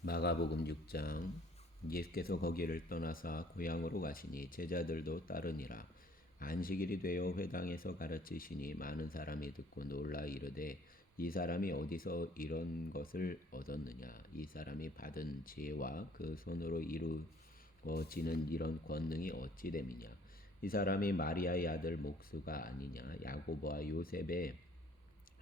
마가복음 6장. 예수께서 거기를 떠나사 고향으로 가시니 제자들도 따르니라. 안식일이 되어 회당에서 가르치시니 많은 사람이 듣고 놀라 이르되 이 사람이 어디서 이런 것을 얻었느냐. 이 사람이 받은 지혜와 그 손으로 이루어지는 이런 권능이 어찌 됨이냐. 이 사람이 마리아의 아들 목수가 아니냐. 야고보와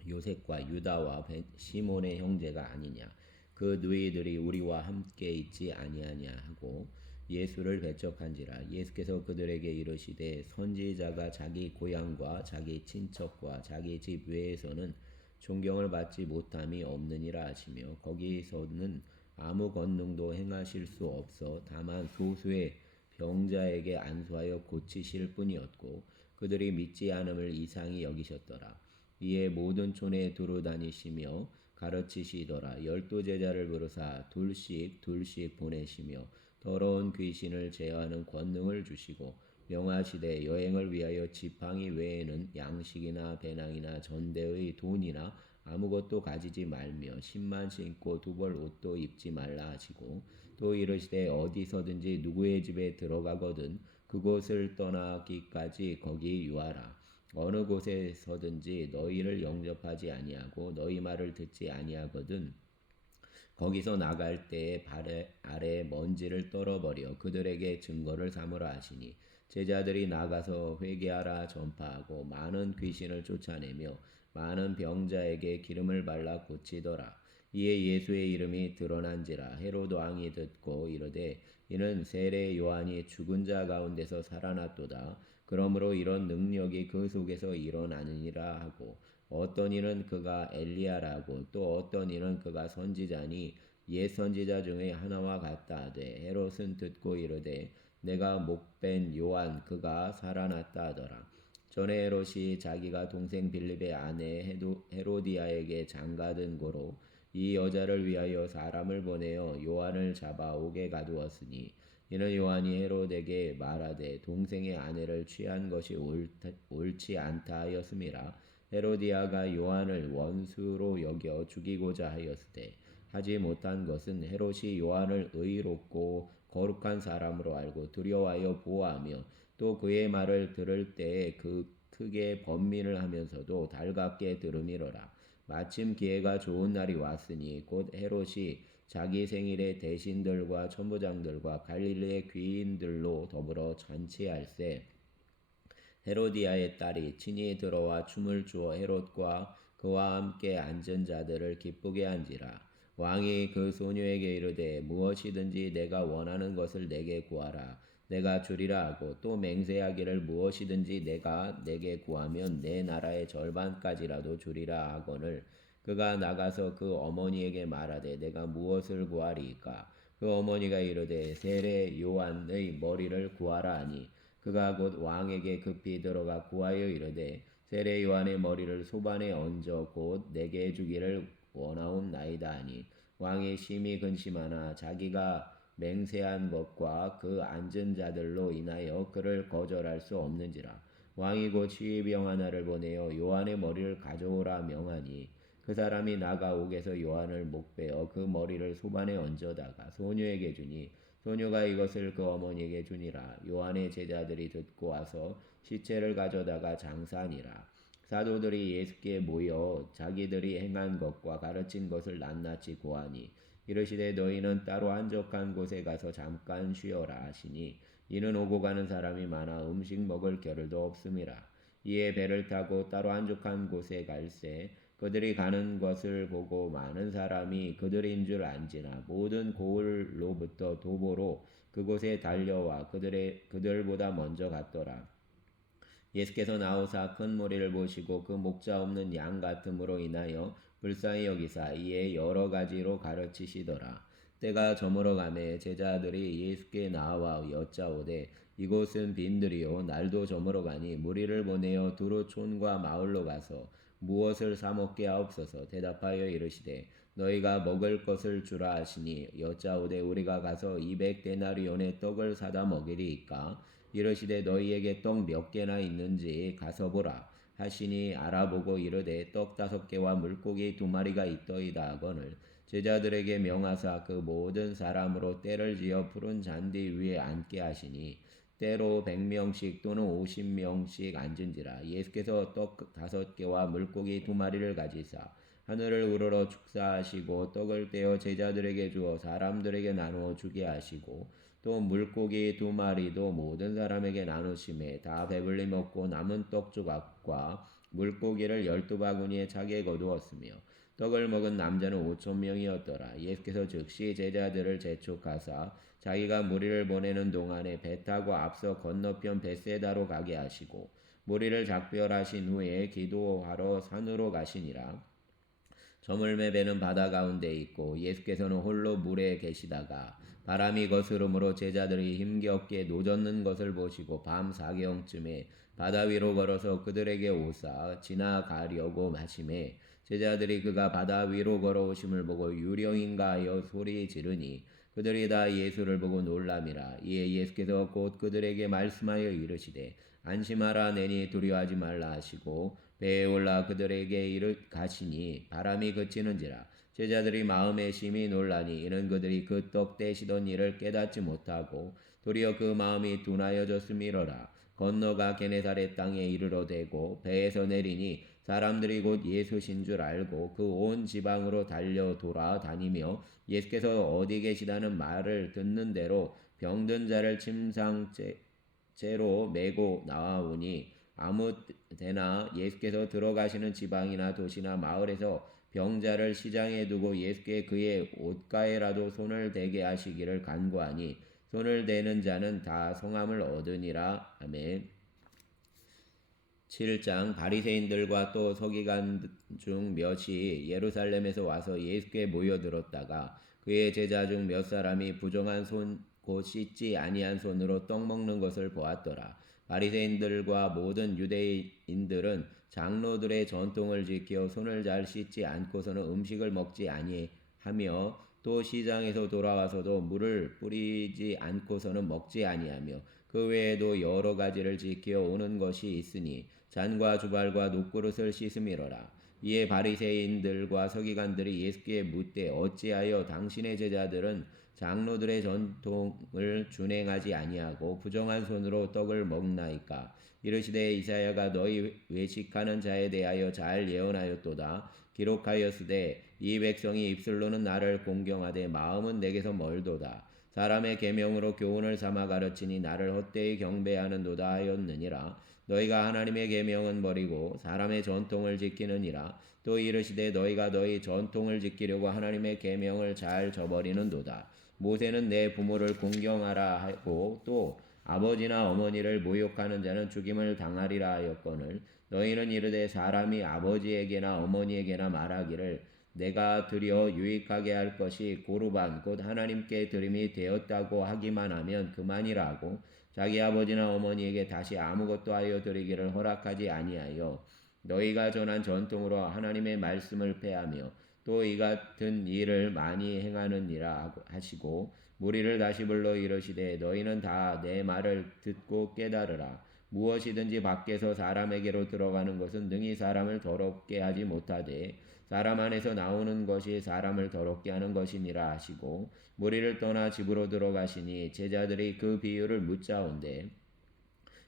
요셉과 유다와 시몬의 형제가 아니냐. 그 너희들이 우리와 함께 있지 아니하냐 하고 예수를 배척한지라. 예수께서 그들에게 이르시되 선지자가 자기 고향과 자기 친척과 자기 집 외에서는 존경을 받지 못함이 없느니라 하시며, 거기서는 아무 권능도 행하실 수 없어 다만 소수의 병자에게 안수하여 고치실 뿐이었고 그들이 믿지 않음을 이상히 여기셨더라. 이에 모든 촌에 두루 다니시며 가르치시더라. 12 제자를 부르사 둘씩 보내시며 더러운 귀신을 제어하는 권능을 주시고 명하시되 여행을 위하여 지팡이 외에는 양식이나 배낭이나 전대의 돈이나 아무것도 가지지 말며 신만 신고 두 벌 옷도 입지 말라 하시고, 또 이르시되 어디서든지 누구의 집에 들어가거든 그곳을 떠나기까지 거기 유하라. 어느 곳에서든지 너희를 영접하지 아니하고 너희 말을 듣지 아니하거든 거기서 나갈 때에 발 아래 먼지를 떨어버려 그들에게 증거를 삼으라 하시니, 제자들이 나가서 회개하라 전파하고 많은 귀신을 쫓아내며 많은 병자에게 기름을 발라 고치더라. 이에 예수의 이름이 드러난지라. 헤롯 왕이 듣고 이르되 이는 세례 요한이 죽은 자 가운데서 살아났도다. 그러므로 이런 능력이 그 속에서 일어나느니라 하고, 어떤 이는 그가 엘리야라고 또 어떤 이는 그가 선지자니 옛 선지자 중에 하나와 같다 하되, 헤롯은 듣고 이르되 내가 목벤 요한 그가 살아났다 하더라. 전에 헤롯이 자기가 동생 빌립의 아내 헤로디아에게 장가든 고로 이 여자를 위하여 사람을 보내어 요한을 잡아 옥에 가두었으니, 이는 요한이 헤롯에게 말하되 동생의 아내를 취한 것이 옳지 않다 하였음이라. 헤로디아가 요한을 원수로 여겨 죽이고자 하였으되 하지 못한 것은 헤롯이 요한을 의롭고 거룩한 사람으로 알고 두려워하여 보호하며 또 그의 말을 들을 때에 크게 번민을 하면서도 달갑게 들음이로라. 마침 기회가 좋은 날이 왔으니 곧 헤롯이 자기 생일에 대신들과 천부장들과 갈릴리의 귀인들로 더불어 잔치할세 헤로디아의 딸이 친히 들어와 춤을 추어 헤롯과 그와 함께 앉은 자들을 기쁘게 한지라. 왕이 그 소녀에게 이르되 무엇이든지 내가 원하는 것을 내게 구하라. 내가 주리라 하고, 또 맹세하기를 무엇이든지 내가 내게 구하면 내 나라의 절반까지라도 주리라 하거늘, 그가 나가서 그 어머니에게 말하되 내가 무엇을 구하리이까. 그 어머니가 이르되 세례 요한의 머리를 구하라 하니, 그가 곧 왕에게 급히 들어가 구하여 이르되 세례 요한의 머리를 소반에 얹어 곧 내게 주기를 원하옵나이다 하니, 왕이 심히 근심하나 자기가 맹세한 것과 그 앉은 자들로 인하여 그를 거절할 수 없는지라. 왕이 곧 시위병 하나를 보내어 요한의 머리를 가져오라 명하니, 그 사람이 나가 옥에서 요한을 목베어 그 머리를 소반에 얹어다가 소녀에게 주니, 소녀가 이것을 그 어머니에게 주니라. 요한의 제자들이 듣고 와서 시체를 가져다가 장사하니라. 사도들이 예수께 모여 자기들이 행한 것과 가르친 것을 낱낱이 고하니, 이르시되 너희는 따로 한적한 곳에 가서 잠깐 쉬어라 하시니, 이는 오고 가는 사람이 많아 음식 먹을 겨를도 없음이라. 이에 배를 타고 따로 한적한 곳에 갈새 그들이 가는 것을 보고 많은 사람이 그들인 줄 안지나 모든 고을로부터 도보로 그곳에 달려와 그들보다 먼저 갔더라. 예수께서 나오사 큰 무리를 보시고 그 목자 없는 양 같음으로 인하여 불쌍히 여기사 이에 여러 가지로 가르치시더라. 때가 저물어 가매 제자들이 예수께 나와 여짜오되 이곳은 빈들이요 날도 저물어 가니 무리를 보내어 두루 촌과 마을로 가서 무엇을 사 먹게 하옵소서. 대답하여 이르시되 너희가 먹을 것을 주라 하시니, 여짜오되 우리가 가서 200데나리온의 떡을 사다 먹이리이까. 이르시되 너희에게 떡 몇 개나 있는지 가서 보라 하시니, 알아보고 이르되 떡 5개와 물고기 2마리가 있더이다 하거늘, 제자들에게 명하사 그 모든 사람으로 때를 지어 푸른 잔디 위에 앉게 하시니 때로 100명씩 또는 50명씩 앉은지라. 예수께서 떡 5개와 물고기 2마리를 가지사 하늘을 우러러 축사하시고 떡을 떼어 제자들에게 주어 사람들에게 나누어 주게 하시고 또 물고기 2마리도 모든 사람에게 나누심에 다 배불리 먹고 남은 떡 조각과 물고기를 12바구니에 차게 거두었으며 떡을 먹은 남자는 5,000명이었더라. 예수께서 즉시 제자들을 재촉하사 자기가 무리를 보내는 동안에 배 타고 앞서 건너편 벳세다로 가게 하시고 무리를 작별하신 후에 기도하러 산으로 가시니라. 저물매 배는 바다 가운데 있고 예수께서는 홀로 물에 계시다가 바람이 거스름으로 제자들이 힘겹게 노젓는 것을 보시고 밤 4경쯤에 바다 위로 걸어서 그들에게 오사 지나가려고 하심에 제자들이 그가 바다 위로 걸어오심을 보고 유령인가 하여 소리 지르니 그들이 다 예수를 보고 놀람이라. 이에 예수께서 곧 그들에게 말씀하여 이르시되 안심하라. 내니 두려워하지 말라 하시고 배에 올라 그들에게 가시니 바람이 그치는지라. 제자들이 마음에 심히 놀라니 이는 그들이 그 떡 떼시던 일을 깨닫지 못하고 도리어 그 마음이 둔하여졌음이로라. 건너가 게네사렛 땅에 이르러 대고 배에서 내리니 사람들이 곧 예수신 줄 알고 그 온 지방으로 달려 돌아다니며 예수께서 어디 계시다는 말을 듣는 대로 병든 자를 침상째로 메고 나와오니 아무 데나 예수께서 들어가시는 지방이나 도시나 마을에서 병자를 시장에 두고 예수께 그의 옷가에라도 손을 대게 하시기를 간구하니 손을 대는 자는 다 성함을 얻으니라. 아멘. 7장. 바리새인들과 또 서기관 중 몇이 예루살렘에서 와서 예수께 모여들었다가 그의 제자 중 몇 사람이 부정한 손 곧 씻지 아니한 손으로 떡 먹는 것을 보았더라. 바리새인들과 모든 유대인들은 장로들의 전통을 지켜 손을 잘 씻지 않고서는 음식을 먹지 아니하며 또 시장에서 돌아와서도 물을 뿌리지 않고서는 먹지 아니하며 그 외에도 여러 가지를 지켜 오는 것이 있으니 잔과 주발과 녹그릇을 씻음이로라. 이에 바리새인들과 서기관들이 예수께 묻되 어찌하여 당신의 제자들은 장로들의 전통을 준행하지 아니하고 부정한 손으로 떡을 먹나이까. 이르시되 이사야가 너희 외식하는 자에 대하여 잘 예언하였도다. 기록하였으되 이 백성이 입술로는 나를 공경하되 마음은 내게서 멀도다. 사람의 계명으로 교훈을 삼아 가르치니 나를 헛되이 경배하는도다 하였느니라. 너희가 하나님의 계명은 버리고 사람의 전통을 지키느니라. 또 이르시되 너희가 너희 전통을 지키려고 하나님의 계명을 잘 저버리는도다. 모세는 내 부모를 공경하라 하고 또 아버지나 어머니를 모욕하는 자는 죽임을 당하리라 하였거늘 너희는 이르되 사람이 아버지에게나 어머니에게나 말하기를 내가 드려 유익하게 할 것이 고르반 곧 하나님께 드림이 되었다고 하기만 하면 그만이라 하고 자기 아버지나 어머니에게 다시 아무것도 하여 드리기를 허락하지 아니하여 너희가 전한 전통으로 하나님의 말씀을 폐하며 또 이 같은 일을 많이 행하느니라 하시고 무리를 다시 불러 이르시되 너희는 다 내 말을 듣고 깨달으라. 무엇이든지 밖에서 사람에게로 들어가는 것은 능히 사람을 더럽게 하지 못하되 사람 안에서 나오는 것이 사람을 더럽게 하는 것이니라 하시고 무리를 떠나 집으로 들어가시니 제자들이 그 비유를 묻자온대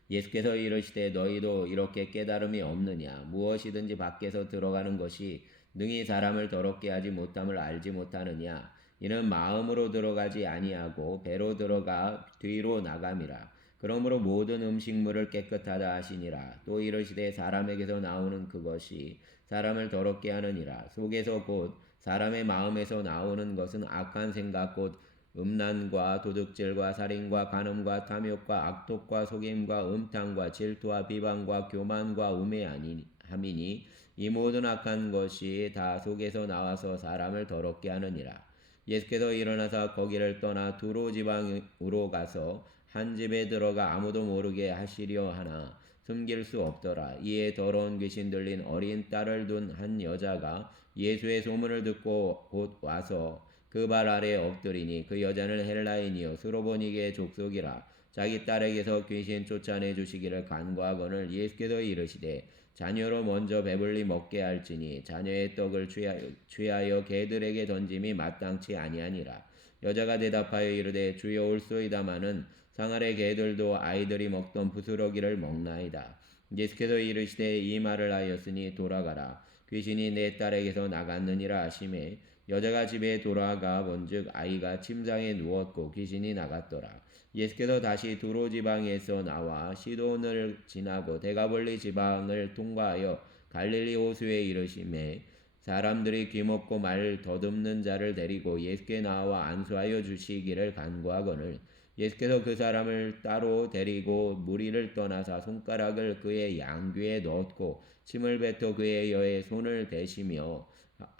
예수께서 이르시되 너희도 이렇게 깨달음이 없느냐. 무엇이든지 밖에서 들어가는 것이 능히 사람을 더럽게 하지 못함을 알지 못하느냐. 이는 마음으로 들어가지 아니하고 배로 들어가 뒤로 나감이라. 그러므로 모든 음식물을 깨끗하다 하시니라. 또 이르시되 사람에게서 나오는 그것이 사람을 더럽게 하느니라. 속에서 곧 사람의 마음에서 나오는 것은 악한 생각 곧 음란과 도둑질과 살인과 간음과 탐욕과 악독과 속임과 음탕과 질투와 비방과 교만과 우매함이니 이 모든 악한 것이 다 속에서 나와서 사람을 더럽게 하느니라. 예수께서 일어나서 거기를 떠나 두로 지방으로 가서 한 집에 들어가 아무도 모르게 하시려 하나 숨길 수 없더라. 이에 더러운 귀신 들린 어린 딸을 둔 한 여자가 예수의 소문을 듣고 곧 와서 그 발 아래에 엎드리니 그 여자는 헬라인이요 스로보니게의 족속이라. 자기 딸에게서 귀신 쫓아내 주시기를 간구하거늘 예수께서 이르시되 자녀로 먼저 배불리 먹게 할지니 자녀의 떡을 취하여 개들에게 던짐이 마땅치 아니하니라. 여자가 대답하여 이르되 주여 올소이다마는 상아래 개들도 아이들이 먹던 부스러기를 먹나이다. 예수께서 이르시되 이 말을 하였으니 돌아가라. 귀신이 내 딸에게서 나갔느니라 하시매 여자가 집에 돌아가 본즉 아이가 침상에 누웠고 귀신이 나갔더라. 예수께서 다시 두로 지방에서 나와 시돈을 지나고 데가볼리 지방을 통과하여 갈릴리 호수에 이르시매 사람들이 귀먹고 말 더듬는 자를 데리고 예수께 나와 안수하여 주시기를 간구하거늘 예수께서 그 사람을 따로 데리고 무리를 떠나사 손가락을 그의 양귀에 넣었고 침을 뱉어 그의 혀에 손을 대시며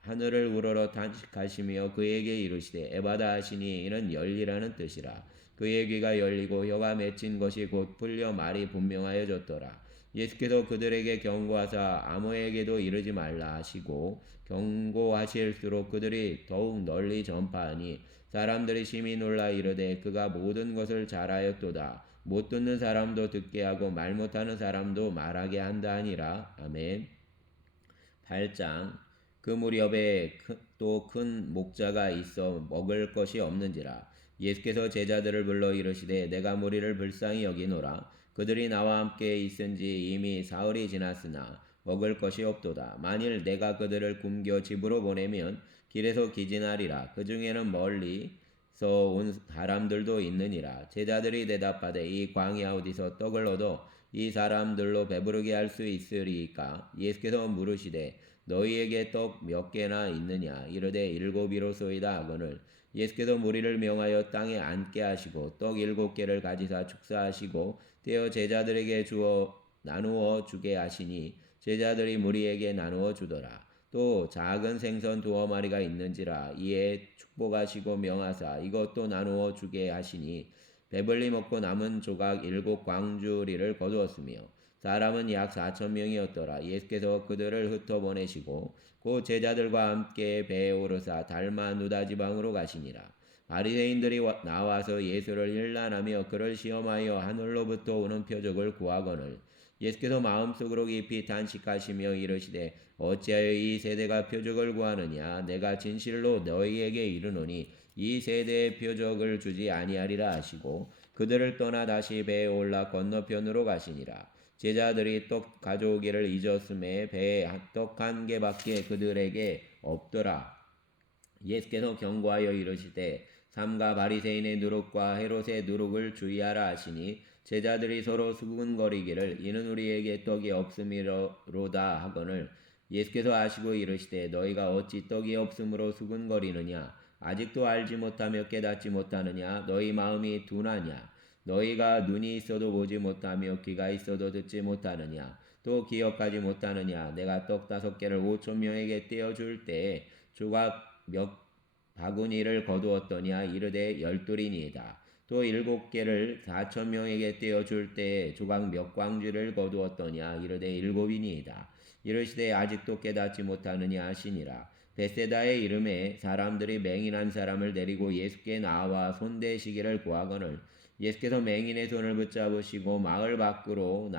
하늘을 우러러 탄식하시며 그에게 이르시되 에바다 하시니 이는 열리라는 뜻이라. 그의 귀가 열리고 혀가 맺힌 것이 곧 풀려 말이 분명하여졌더라. 예수께서 그들에게 경고하사 아무에게도 이르지 말라 하시고 경고하실수록 그들이 더욱 널리 전파하니 사람들이 심히 놀라 이르되 그가 모든 것을 잘하였도다. 못 듣는 사람도 듣게 하고 말 못하는 사람도 말하게 한다 하니라. 아멘. 8장 그 무렵에 또 큰 목자가 있어 먹을 것이 없는지라. 예수께서 제자들을 불러 이르시되 내가 무리를 불쌍히 여기노라. 그들이 나와 함께 있은지 이미 사흘이 지났으나 먹을 것이 없도다. 만일 내가 그들을 굶겨 집으로 보내면 길에서 기진하리라. 그 중에는 멀리서 온 사람들도 있느니라. 제자들이 대답하되 이 광야 어디서 떡을 얻어 이 사람들로 배부르게 할 수 있으리이까? 예수께서 물으시되 너희에게 떡 몇 개나 있느냐? 이르되 7이로소이다 하거늘 예수께서 무리를 명하여 땅에 앉게 하시고 떡 7개를 가지사 축사하시고 떼어 제자들에게 주어 나누어 주게 하시니 제자들이 무리에게 나누어 주더라. 또 작은 생선 2마리가 있는지라 이에 축복하시고 명하사 이것도 나누어 주게 하시니 배불리 먹고 남은 조각 7광주리를 거두었으며 사람은 약 4,000명이었더라. 예수께서 그들을 흩어보내시고 곧 제자들과 함께 배에 오르사 달마누다 지방으로 가시니라. 바리새인들이 나와서 예수를 일난하며 그를 시험하여 하늘로부터 오는 표적을 구하거늘 예수께서 마음속으로 깊이 탄식하시며 이르시되 어찌하여 이 세대가 표적을 구하느냐? 내가 진실로 너희에게 이르노니 이 세대의 표적을 주지 아니하리라 하시고 그들을 떠나 다시 배에 올라 건너편으로 가시니라. 제자들이 떡 가져오기를 잊었음에 배에 떡 1개밖에 그들에게 없더라. 예수께서 경고하여 이르시되 삼가 바리새인의 누룩과 헤롯의 누룩을 주의하라 하시니 제자들이 서로 수군거리기를 이는 우리에게 떡이 없음이로다 하거늘 예수께서 아시고 이르시되 너희가 어찌 떡이 없음으로 수군거리느냐? 아직도 알지 못하며 깨닫지 못하느냐? 너희 마음이 둔하냐? 너희가 눈이 있어도 보지 못하며 귀가 있어도 듣지 못하느냐? 또 기억하지 못하느냐? 내가 떡 5개를 5,000명에게 떼어줄 때에 조각 몇 바구니를 거두었더냐? 이르되 12이니이다. 또 7개를 4,000명에게 떼어줄 때에 조각 몇 광주를 거두었더냐? 이르되 7이니이다. 이르시되 아직도 깨닫지 못하느냐 하시니라. 베세다의 이름에 사람들이 맹인한 사람을 데리고 예수께 나와 손대시기를 구하거늘 예수께서 맹인의 손을 붙잡으시고 마을 밖으로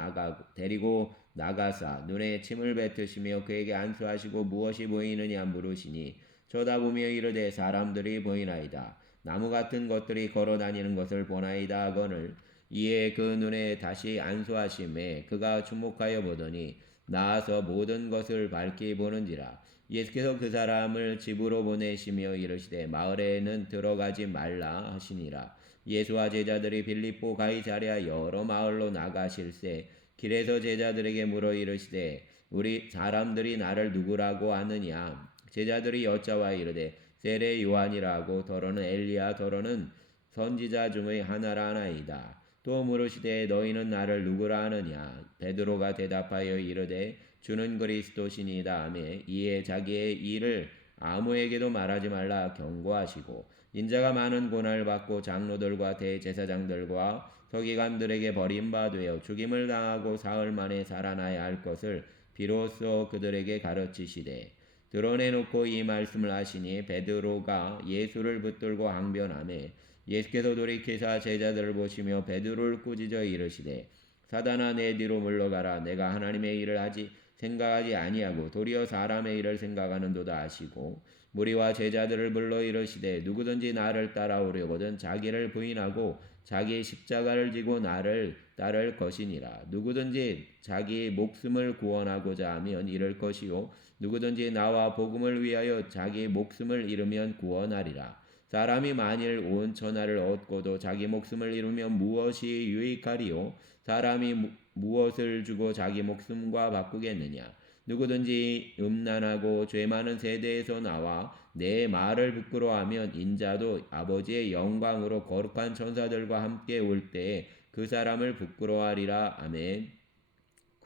데리고 나가사 눈에 침을 뱉으시며 그에게 안수하시고 무엇이 보이느냐 물으시니 쳐다보며 이르되 사람들이 보이나이다. 나무 같은 것들이 걸어다니는 것을 보나이다 하거늘 이에 그 눈에 다시 안수하심에 그가 주목하여 보더니 나아서 모든 것을 밝히 보는지라. 예수께서 그 사람을 집으로 보내시며 이르시되 마을에는 들어가지 말라 하시니라. 예수와 제자들이 빌립보 가이사랴 여러 마을로 나가실새 길에서 제자들에게 물어 이르시되 우리 사람들이 나를 누구라고 하느냐? 제자들이 여짜와 이르되 세례 요한이라고 더러는 엘리야 더러는 선지자 중의 하나라 하나이다. 또 물으시되 너희는 나를 누구라 하느냐? 베드로가 대답하여 이르되 주는 그리스도시니이다 하며 이에 자기의 일을 아무에게도 말하지 말라 경고하시고 인자가 많은 고난을 받고 장로들과 대제사장들과 서기관들에게 버림받으여 죽임을 당하고 사흘 만에 살아나야 할 것을 비로소 그들에게 가르치시되 드러내놓고 이 말씀을 하시니 베드로가 예수를 붙들고 항변하매 예수께서 돌이키사 제자들을 보시며 베드로를 꾸짖어 이르시되 사단아 내 뒤로 물러가라. 내가 하나님의 일을 하지 생각하지 아니하고 도리어 사람의 일을 생각하는도다 하시고 무리와 제자들을 불러 이르시되 누구든지 나를 따라오려거든 자기를 부인하고 자기 십자가를 지고 나를 따를 것이니라. 누구든지 자기 목숨을 구원하고자 하면 잃을 것이요 누구든지 나와 복음을 위하여 자기 목숨을 잃으면 구원하리라. 사람이 만일 온 천하를 얻고도 자기 목숨을 잃으면 무엇이 유익하리요? 사람이 무엇을 주고 자기 목숨과 바꾸겠느냐? 누구든지 음란하고 죄 많은 세대에서 나와 내 말을 부끄러워하면 인자도 아버지의 영광으로 거룩한 천사들과 함께 올 때에 그 사람을 부끄러워하리라. 아멘.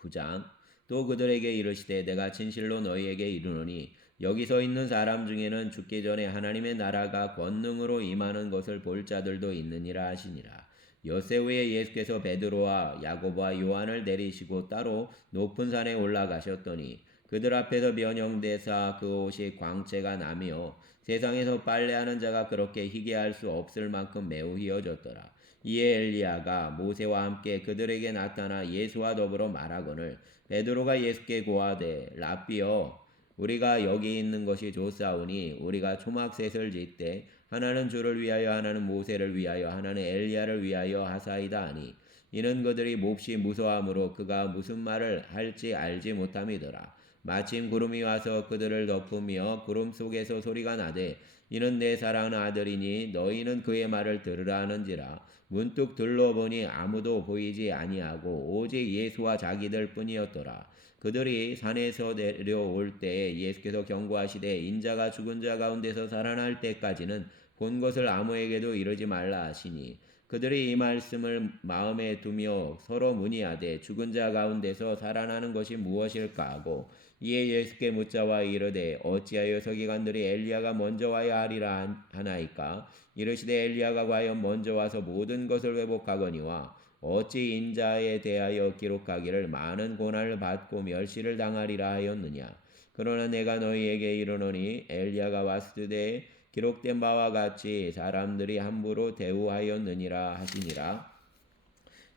9장. 또 그들에게 이르시되 내가 진실로 너희에게 이르노니 여기 서 있는 사람 중에는 죽기 전에 하나님의 나라가 권능으로 임하는 것을 볼 자들도 있느니라 하시니라. 엿새 후에 예수께서 베드로와 야고보와 요한을 내리시고 따로 높은 산에 올라가셨더니 그들 앞에서 변형되사 그 옷이 광채가 나며 세상에서 빨래하는 자가 그렇게 희게 할 수 없을 만큼 매우 희어졌더라. 이에 엘리야가 모세와 함께 그들에게 나타나 예수와 더불어 말하거늘 베드로가 예수께 고하되 랍비여 우리가 여기 있는 것이 좋사오니 우리가 초막셋을 짓되 하나는 주를 위하여 하나는 모세를 위하여 하나는 엘리야를 위하여 하사이다 하니 이는 그들이 몹시 무서함으로 그가 무슨 말을 할지 알지 못함이더라. 마침 구름이 와서 그들을 덮으며 구름 속에서 소리가 나되 이는 내 사랑하는 아들이니 너희는 그의 말을 들으라 하는지라. 문득 둘러보니 아무도 보이지 아니하고 오직 예수와 자기들 뿐이었더라. 그들이 산에서 내려올 때에 예수께서 경고하시되 인자가 죽은 자 가운데서 살아날 때까지는 본 것을 아무에게도 이르지 말라 하시니 그들이 이 말씀을 마음에 두며 서로 문의하되 죽은 자 가운데서 살아나는 것이 무엇일까 하고 이에 예수께 묻자와 이르되 어찌하여 서기관들이 엘리야가 먼저 와야 하리라 하나이까 이르시되 엘리야가 과연 먼저 와서 모든 것을 회복하거니와 어찌 인자에 대하여 기록하기를 많은 고난을 받고 멸시를 당하리라 하였느냐. 그러나 내가 너희에게 이르노니 엘리야가 왔을 때 기록된 바와 같이 사람들이 함부로 대우하였느니라 하시니라.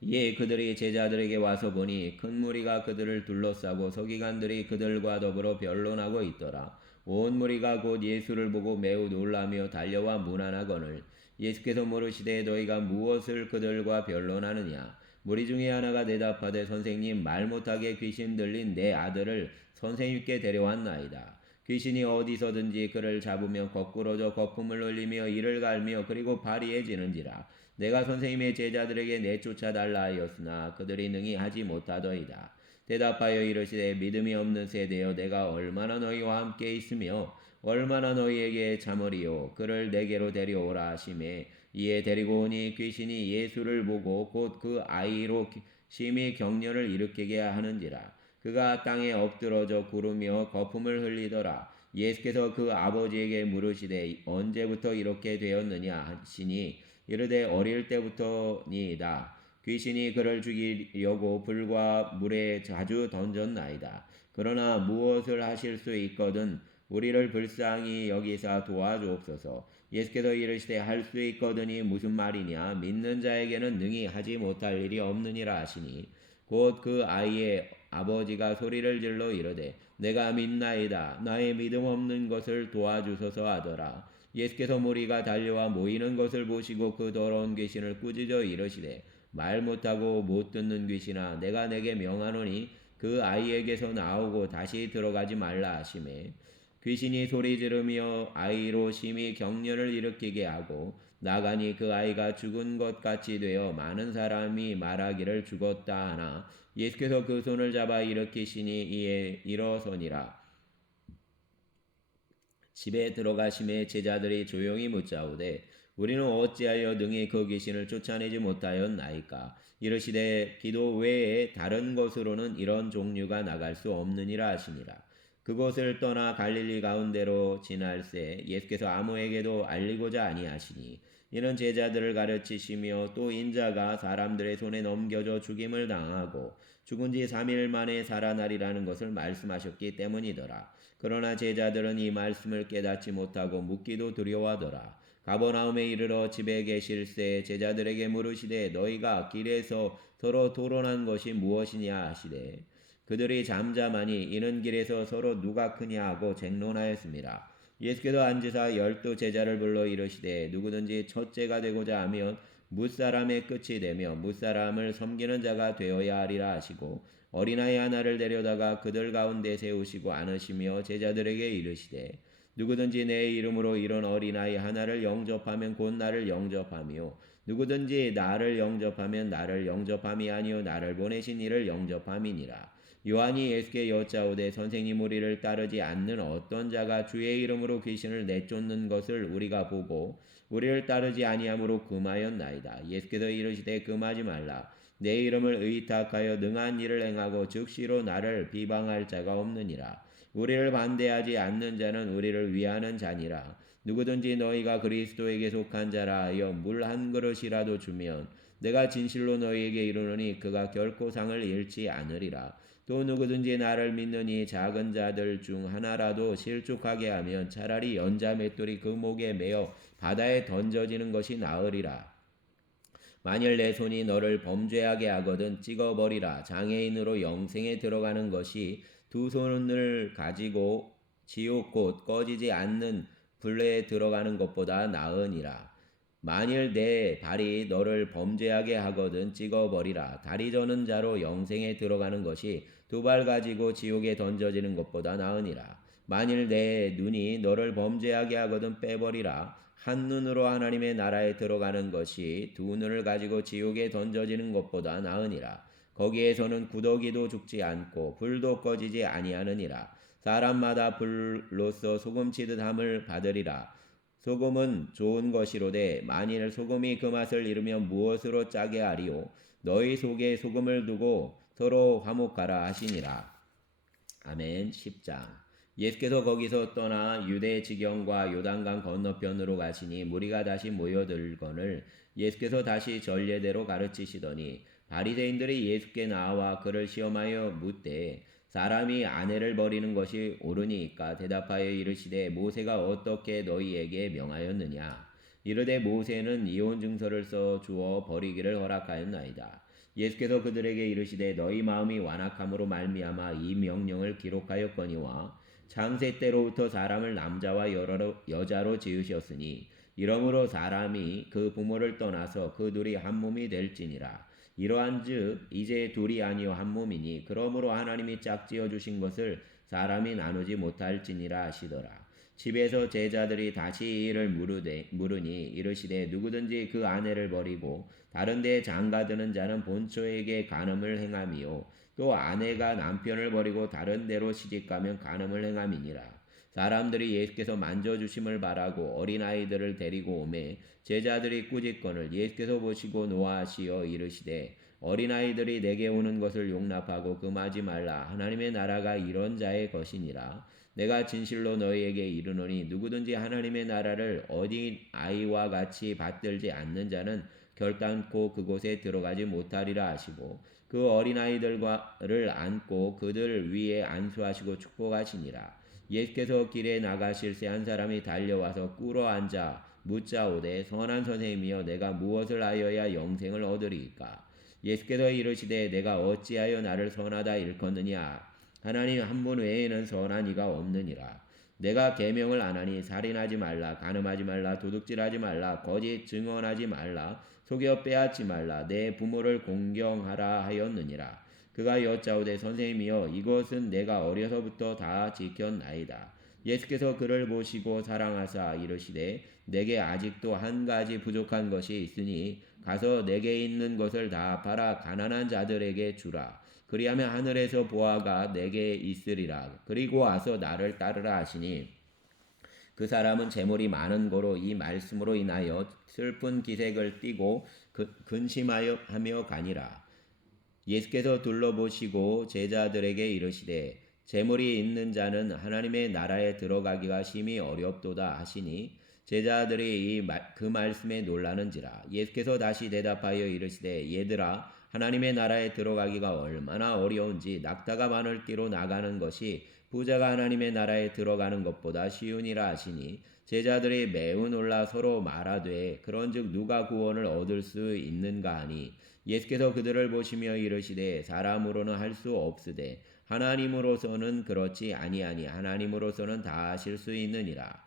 이에 그들이 제자들에게 와서 보니 큰 무리가 그들을 둘러싸고 서기관들이 그들과 더불어 변론하고 있더라. 온 무리가 곧 예수를 보고 매우 놀라며 달려와 문안하거늘 예수께서 물으시되 너희가 무엇을 그들과 변론하느냐. 무리 중에 하나가 대답하되 선생님 말 못하게 귀신 들린 내 아들을 선생님께 데려왔나이다. 귀신이 어디서든지 그를 잡으면 거꾸로져 거품을 흘리며 이를 갈며 그리고 발이해지는지라. 내가 선생님의 제자들에게 내쫓아 달라 하였으나 그들이 능히 하지 못하더이다. 대답하여 이르시되 믿음이 없는 세대여 내가 얼마나 너희와 함께 있으며 얼마나 너희에게 참으리요. 그를 내게로 데려오라 하시매 이에 데리고 오니 귀신이 예수를 보고 곧 그 아이로 심히 격려를 일으키게 하는지라. 그가 땅에 엎드러져 구르며 거품을 흘리더라. 예수께서 그 아버지에게 물으시되 언제부터 이렇게 되었느냐 하시니 이르되 어릴 때부터니이다. 귀신이 그를 죽이려고 불과 물에 자주 던졌나이다. 그러나 무엇을 하실 수 있거든 우리를 불쌍히 여기사 도와주옵소서. 예수께서 이르시되 할 수 있거든이 무슨 말이냐. 믿는 자에게는 능히 하지 못할 일이 없느니라 하시니 곧 그 아이의 아버지가 소리를 질러 이르되 내가 믿나이다. 나의 믿음 없는 것을 도와주소서 하더라. 예수께서 무리가 달려와 모이는 것을 보시고 그 더러운 귀신을 꾸짖어 이르시되 말 못하고 못 듣는 귀신아 내가 내게 명하노니 그 아이에게서 나오고 다시 들어가지 말라 하시매 귀신이 소리 지르며 아이로 심히 격려를 일으키게 하고 나가니 그 아이가 죽은 것 같이 되어 많은 사람이 말하기를 죽었다 하나 예수께서 그 손을 잡아 일으키시니 이에 일어서니라. 집에 들어가심에 제자들이 조용히 묻자오되 우리는 어찌하여 능히 그 귀신을 쫓아내지 못하였나이까. 이르시되 기도 외에 다른 것으로는 이런 종류가 나갈 수 없느니라 하시니라. 그곳을 떠나 갈릴리 가운데로 지날새 예수께서 아무에게도 알리고자 아니하시니 이는 제자들을 가르치시며 또 인자가 사람들의 손에 넘겨져 죽임을 당하고 죽은 지 3일 만에 살아나리라는 것을 말씀하셨기 때문이더라. 그러나 제자들은 이 말씀을 깨닫지 못하고 묻기도 두려워하더라. 가버나움에 이르러 집에 계실새 제자들에게 물으시되 너희가 길에서 서로 토론한 것이 무엇이냐 하시되 그들이 잠잠하니 이는 길에서 서로 누가 크냐 하고 쟁론하였습니다. 예수께서 앉으사 12제자를 불러 이르시되 누구든지 첫째가 되고자 하면 뭇사람의 끝이 되며 뭇사람을 섬기는 자가 되어야 하리라 하시고 어린아이 하나를 데려다가 그들 가운데 세우시고 안으시며 제자들에게 이르시되 누구든지 내 이름으로 이런 어린아이 하나를 영접하면 곧 나를 영접하며 누구든지 나를 영접하면 나를 영접함이 아니요 나를 보내신 이를 영접함이니라. 요한이 예수께 여짜오되 선생님 우리를 따르지 않는 어떤 자가 주의 이름으로 귀신을 내쫓는 것을 우리가 보고 우리를 따르지 아니함으로 금하였나이다. 예수께서 이르시되 금하지 말라. 내 이름을 의탁하여 능한 일을 행하고 즉시로 나를 비방할 자가 없느니라. 우리를 반대하지 않는 자는 우리를 위하는 자니라. 누구든지 너희가 그리스도에게 속한 자라 하여 물 한 그릇이라도 주면 내가 진실로 너희에게 이르노니 그가 결코 상을 잃지 않으리라. 또 누구든지 나를 믿는 이 작은 자들 중 하나라도 실족하게 하면 차라리 연자 맷돌이 그 목에 매어 바다에 던져지는 것이 나으리라. 만일 내 손이 너를 범죄하게 하거든 찍어버리라. 장애인으로 영생에 들어가는 것이 두 손을 가지고 지옥 곧 꺼지지 않는 불레에 들어가는 것보다 나으니라. 만일 내 발이 너를 범죄하게 하거든 찍어버리라. 다리 저는 자로 영생에 들어가는 것이 두 발 가지고 지옥에 던져지는 것보다 나으니라. 만일 내 눈이 너를 범죄하게 하거든 빼버리라. 한 눈으로 하나님의 나라에 들어가는 것이 두 눈을 가지고 지옥에 던져지는 것보다 나으니라. 거기에서는 구더기도 죽지 않고 불도 꺼지지 아니하느니라. 사람마다 불로써 소금치듯 함을 받으리라. 소금은 좋은 것이로되 만일 소금이 그 맛을 잃으면 무엇으로 짜게 하리요. 너희 속에 소금을 두고 서로 화목하라 하시니라. 아멘. 10장. 예수께서 거기서 떠나 유대 지경과 요단강 건너편으로 가시니 무리가 다시 모여들거늘 예수께서 다시 전례대로 가르치시더니 바리새인들이 예수께 나와 그를 시험하여 묻되 사람이 아내를 버리는 것이 옳으니까 대답하여 이르시되 모세가 어떻게 너희에게 명하였느냐. 이르되 모세는 이혼 증서를 써 주어 버리기를 허락하였나이다. 예수께서 그들에게 이르시되 너희 마음이 완악함으로 말미암아 이 명령을 기록하였거니와 창세 때로부터 사람을 남자와 여자로 지으셨으니 이러므로 사람이 그 부모를 떠나서 그 둘이 한 몸이 될지니라. 이러한즉 이제 둘이 아니요 한 몸이니 그러므로 하나님이 짝지어 주신 것을 사람이 나누지 못할지니라 하시더라. 집에서 제자들이 다시 이를 물으니 이르시되 누구든지 그 아내를 버리고 다른 데에 장가드는 자는 본처에게 간음을 행함이요 또 아내가 남편을 버리고 다른 데로 시집가면 간음을 행함이니라. 사람들이 예수께서 만져주심을 바라고 어린아이들을 데리고 오매 제자들이 꾸짖거늘 예수께서 보시고 노하시어 이르시되 어린아이들이 내게 오는 것을 용납하고 금하지 말라. 하나님의 나라가 이런 자의 것이니라. 내가 진실로 너희에게 이르노니 누구든지 하나님의 나라를 어린 아이와 같이 받들지 않는 자는 결단코 그곳에 들어가지 못하리라 하시고 그 어린아이들을 안고 그들 위에 안수하시고 축복하시니라. 예수께서 길에 나가실새 한 사람이 달려와서 꿇어 앉아 묻자오되 선한 선생님이여 내가 무엇을 하여야 영생을 얻으리이까. 예수께서 이르시되 내가 어찌하여 나를 선하다 일컫느냐. 하나님 한 분 외에는 선한 이가 없느니라. 내가 계명을 안 하니 살인하지 말라, 간음하지 말라, 도둑질하지 말라, 거짓 증언하지 말라, 속여 빼앗지 말라, 내 부모를 공경하라 하였느니라. 그가 여짜오되 선생님이여 이것은 내가 어려서부터 다 지켰나이다. 예수께서 그를 보시고 사랑하사 이르시되 내게 아직도 한 가지 부족한 것이 있으니 가서 내게 있는 것을 다 팔아 가난한 자들에게 주라. 그리하면 하늘에서 보화가 내게 있으리라. 그리고 와서 나를 따르라 하시니 그 사람은 재물이 많은 고로 이 말씀으로 인하여 슬픈 기색을 띠고 근심하여 가니라. 예수께서 둘러보시고 제자들에게 이르시되 재물이 있는 자는 하나님의 나라에 들어가기가 심히 어렵도다 하시니 제자들이 그 말씀에 놀라는지라. 예수께서 다시 대답하여 이르시되 얘들아 하나님의 나라에 들어가기가 얼마나 어려운지 낙타가 바늘기로 나가는 것이 부자가 하나님의 나라에 들어가는 것보다 쉬우니라 하시니 제자들이 매우 놀라 서로 말하되 그런즉 누가 구원을 얻을 수 있는가 하니 예수께서 그들을 보시며 이르시되 사람으로는 할 수 없으되 하나님으로서는 그렇지 아니하니 하나님으로서는 다 하실 수 있느니라.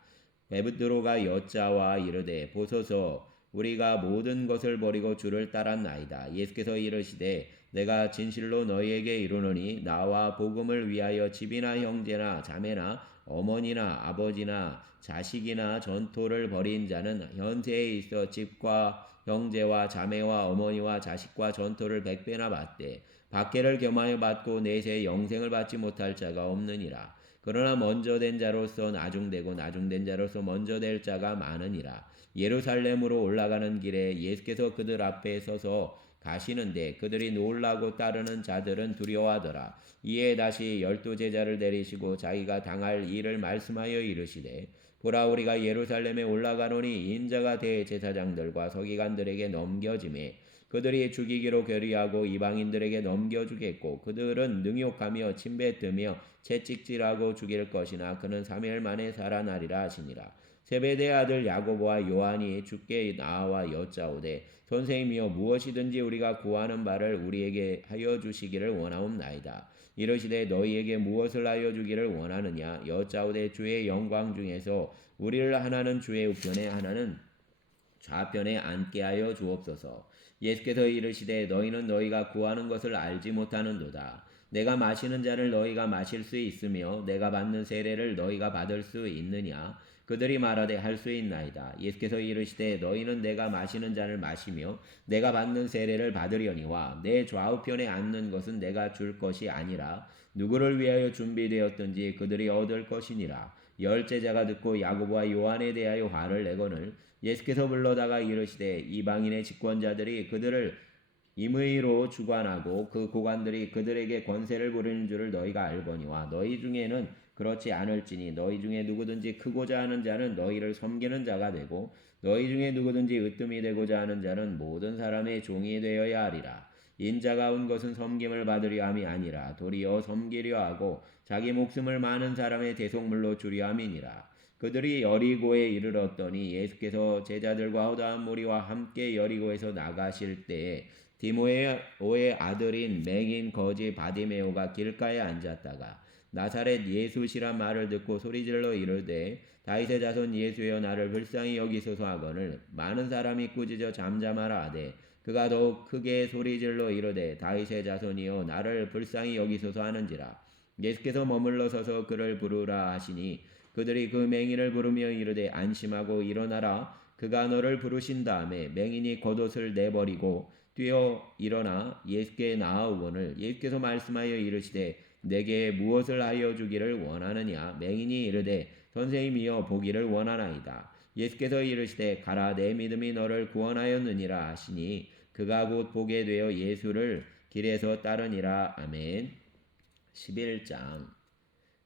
베드로가 여자와 이르되 보소서 우리가 모든 것을 버리고 주를 따랐나이다. 예수께서 이르시되 내가 진실로 너희에게 이르노니 나와 복음을 위하여 집이나 형제나 자매나 어머니나 아버지나 자식이나 전토를 벌인 자는 현세에 있어 집과 형제와 자매와 어머니와 자식과 전토를 100배나 받되 박해를 겸하여 받고 내세 영생을 받지 못할 자가 없느니라. 그러나 먼저 된 자로서 나중되고 나중된 자로서 먼저 될 자가 많으니라. 예루살렘으로 올라가는 길에 예수께서 그들 앞에 서서 가시는데 그들이 놀라고 따르는 자들은 두려워하더라. 이에 다시 12 제자를 데리시고 자기가 당할 일을 말씀하여 이르시되 보라 우리가 예루살렘에 올라가노니 인자가 대제사장들과 서기관들에게 넘겨지매 그들이 죽이기로 결의하고 이방인들에게 넘겨주겠고 그들은 능욕하며 침뱉으며 채찍질하고 죽일 것이나 그는 3일 만에 살아나리라 하시니라. 세베대의 아들 야고보와 요한이 주께 나와 여짜오되 선생님이여 무엇이든지 우리가 구하는 바를 우리에게 하여 주시기를 원하옵나이다. 이르시되 너희에게 무엇을 하여 주기를 원하느냐 여짜오되 주의 영광 중에서 우리를 하나는 주의 우편에 하나는 좌편에 앉게 하여 주옵소서. 예수께서 이르시되 너희는 너희가 구하는 것을 알지 못하는도다. 내가 마시는 잔을 너희가 마실 수 있으며 내가 받는 세례를 너희가 받을 수 있느냐? 그들이 말하되 할 수 있나이다. 예수께서 이르시되 너희는 내가 마시는 잔을 마시며 내가 받는 세례를 받으려니와 내 좌우편에 앉는 것은 내가 줄 것이 아니라 누구를 위하여 준비되었든지 그들이 얻을 것이니라. 10 제자가 듣고 야고보와 요한에 대하여 화를 내거늘 예수께서 불러다가 이르시되 이방인의 집권자들이 그들을 임의로 주관하고 그 고관들이 그들에게 권세를 부리는 줄을 너희가 알거니와 너희 중에는 그렇지 않을지니 너희 중에 누구든지 크고자 하는 자는 너희를 섬기는 자가 되고 너희 중에 누구든지 으뜸이 되고자 하는 자는 모든 사람의 종이 되어야 하리라. 인자가 온 것은 섬김을 받으려 함이 아니라 도리어 섬기려 하고 자기 목숨을 많은 사람의 대속물로 주려 함이니라. 그들이 여리고에 이르렀더니 예수께서 제자들과 허다한 무리와 함께 여리고에서 나가실 때에 디모에오의 아들인 맹인 거지 바디메오가 길가에 앉았다가 나사렛 예수시란 말을 듣고 소리질러 이르되 다윗의 자손 예수여 나를 불쌍히 여기소서 하거늘 많은 사람이 꾸짖어 잠잠하라 하되 그가 더욱 크게 소리질러 이르되 다윗의 자손이여 나를 불쌍히 여기소서 하는지라. 예수께서 머물러 서서 그를 부르라 하시니 그들이 그 맹인을 부르며 이르되 안심하고 일어나라. 그가 너를 부르신 다음에 맹인이 겉옷을 내버리고 뛰어 일어나 예수께 나아오거늘 예수께서 말씀하여 이르시되 내게 무엇을 하여 주기를 원하느냐. 맹인이 이르되 선생님이여 보기를 원하나이다. 예수께서 이르시되 가라 내 믿음이 너를 구원하였느니라 하시니 그가 곧 보게 되어 예수를 길에서 따르니라. 아멘. 11장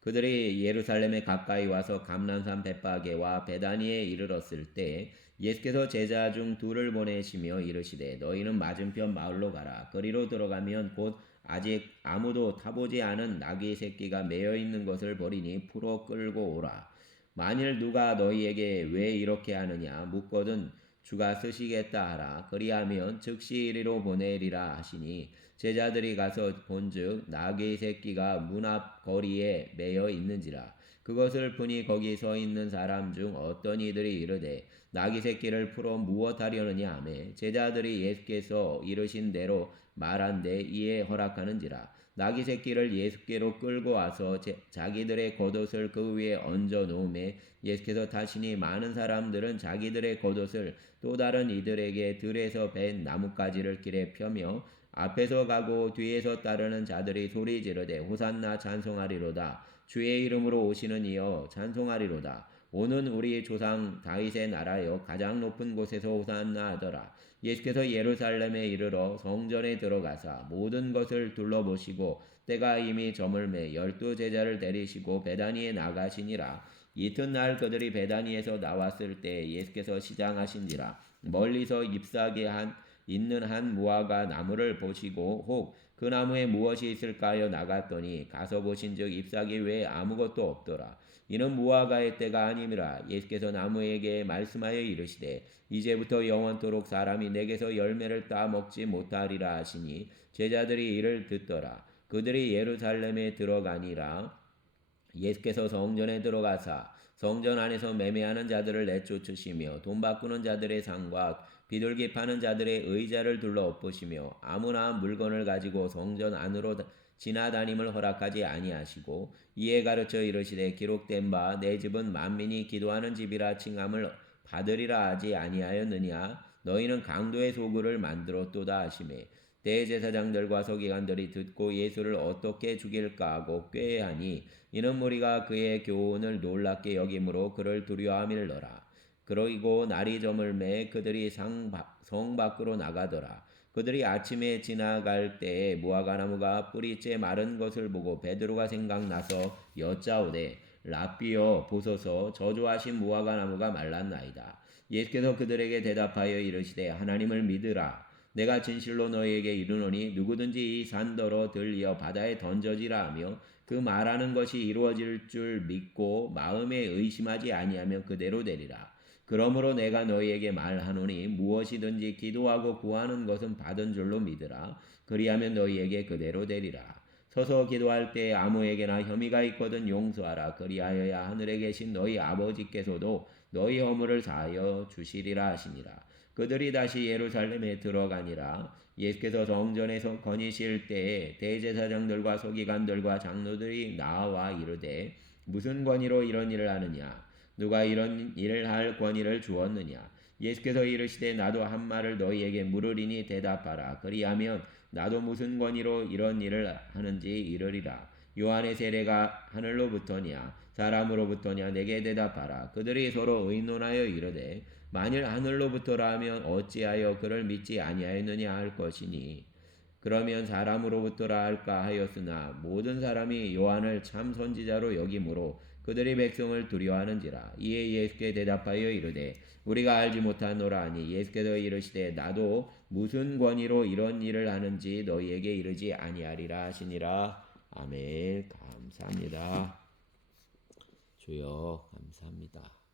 그들이 예루살렘에 가까이 와서 감난산 벳바게와 베다니에 이르렀을 때 예수께서 제자 중 2를 보내시며 이르시되 너희는 맞은편 마을로 가라. 거리로 들어가면 곧 아직 아무도 타보지 않은 나귀 새끼가 매여 있는 것을 보리니 풀어 끌고 오라. 만일 누가 너희에게 왜 이렇게 하느냐 묻거든 주가 쓰시겠다 하라. 그리하면 즉시 이리로 보내리라 하시니 제자들이 가서 본즉 나귀 새끼가 문 앞 거리에 매여 있는지라. 그것을 보니 거기 서 있는 사람 중 어떤 이들이 이르되 나귀 새끼를 풀어 무엇하려느냐 하매 제자들이 예수께서 이르신 대로 말한데 이에 허락하는지라. 나귀 새끼를 예수께로 끌고 와서 자기들의 겉옷을 그 위에 얹어 놓음에 예수께서 타시니 많은 사람들은 자기들의 겉옷을 또 다른 이들에게 들에서 벤 나뭇가지를 길에 펴며 앞에서 가고 뒤에서 따르는 자들이 소리 지르되 호산나 찬송하리로다. 주의 이름으로 오시는 이여 찬송하리로다. 오는 우리 조상 다윗의 나라여 가장 높은 곳에서 호산나 하더라. 예수께서 예루살렘에 이르러 성전에 들어가사 모든 것을 둘러보시고 때가 이미 저물매 12 제자를 데리시고 베다니에 나가시니라. 이튿날 그들이 베다니에서 나왔을 때 예수께서 시장하신지라. 멀리서 잎사귀 있는 한 무화과 나무를 보시고 혹 그 나무에 무엇이 있을까 하여 나갔더니 가서 보신즉 잎사귀 외에 아무것도 없더라. 이는 무화과의 때가 아니니라. 예수께서 나무에게 말씀하여 이르시되 이제부터 영원토록 사람이 내게서 열매를 따 먹지 못하리라 하시니 제자들이 이를 듣더라. 그들이 예루살렘에 들어가니라. 예수께서 성전에 들어가사 성전 안에서 매매하는 자들을 내쫓으시며 돈 바꾸는 자들의 상과 비둘기 파는 자들의 의자를 둘러 엎으시며 아무나 물건을 가지고 성전 안으로 지나다님을 허락하지 아니하시고 이에 가르쳐 이르시되 기록된 바 내 집은 만민이 기도하는 집이라 칭함을 받으리라 하지 아니하였느냐. 너희는 강도의 소굴을 만들었도다 하시매 대제사장들과 서기관들이 듣고 예수를 어떻게 죽일까 하고 꾀하니 이는 무리가 그의 교훈을 놀랍게 여김으로 그를 두려워함일러라. 그러고 날이 저물매 그들이 성 밖으로 나가더라. 그들이 아침에 지나갈 때에 무화과나무가 뿌리째 마른 것을 보고 베드로가 생각나서 여짜오되 랍비여 보소서 저주하신 무화과나무가 말랐나이다. 예수께서 그들에게 대답하여 이르시되 하나님을 믿으라. 내가 진실로 너희에게 이르노니 누구든지 이 산더러 들리어 바다에 던져지라 하며 그 말하는 것이 이루어질 줄 믿고 마음에 의심하지 아니하면 그대로 되리라. 그러므로 내가 너희에게 말하노니 무엇이든지 기도하고 구하는 것은 받은 줄로 믿으라. 그리하면 너희에게 그대로 되리라. 서서 기도할 때 아무에게나 혐의가 있거든 용서하라. 그리하여야 하늘에 계신 너희 아버지께서도 너희 허물을 사하여 주시리라 하시니라. 그들이 다시 예루살렘에 들어가니라. 예수께서 성전에서 거니실 때에 대제사장들과 서기관들과 장로들이 나와 이르되 무슨 권위로 이런 일을 하느냐? 누가 이런 일을 할 권위를 주었느냐? 예수께서 이르시되 나도 한 말을 너희에게 물으리니 대답하라. 그리하면 나도 무슨 권위로 이런 일을 하는지 이르리라. 요한의 세례가 하늘로부터냐 사람으로부터냐 내게 대답하라. 그들이 서로 의논하여 이르되 만일 하늘로부터라 하면 어찌하여 그를 믿지 아니하였느냐 할 것이니 그러면 사람으로부터라 할까 하였으나 모든 사람이 요한을 참 선지자로 여기므로 그들이 백성을 두려워하는지라. 이에 예수께 대답하여 이르되 우리가 알지 못하노라 하니 예수께서 이르시되 나도 무슨 권위로 이런 일을 하는지 너희에게 이르지 아니하리라 하시니라. 아멘. 감사합니다. 주여 감사합니다.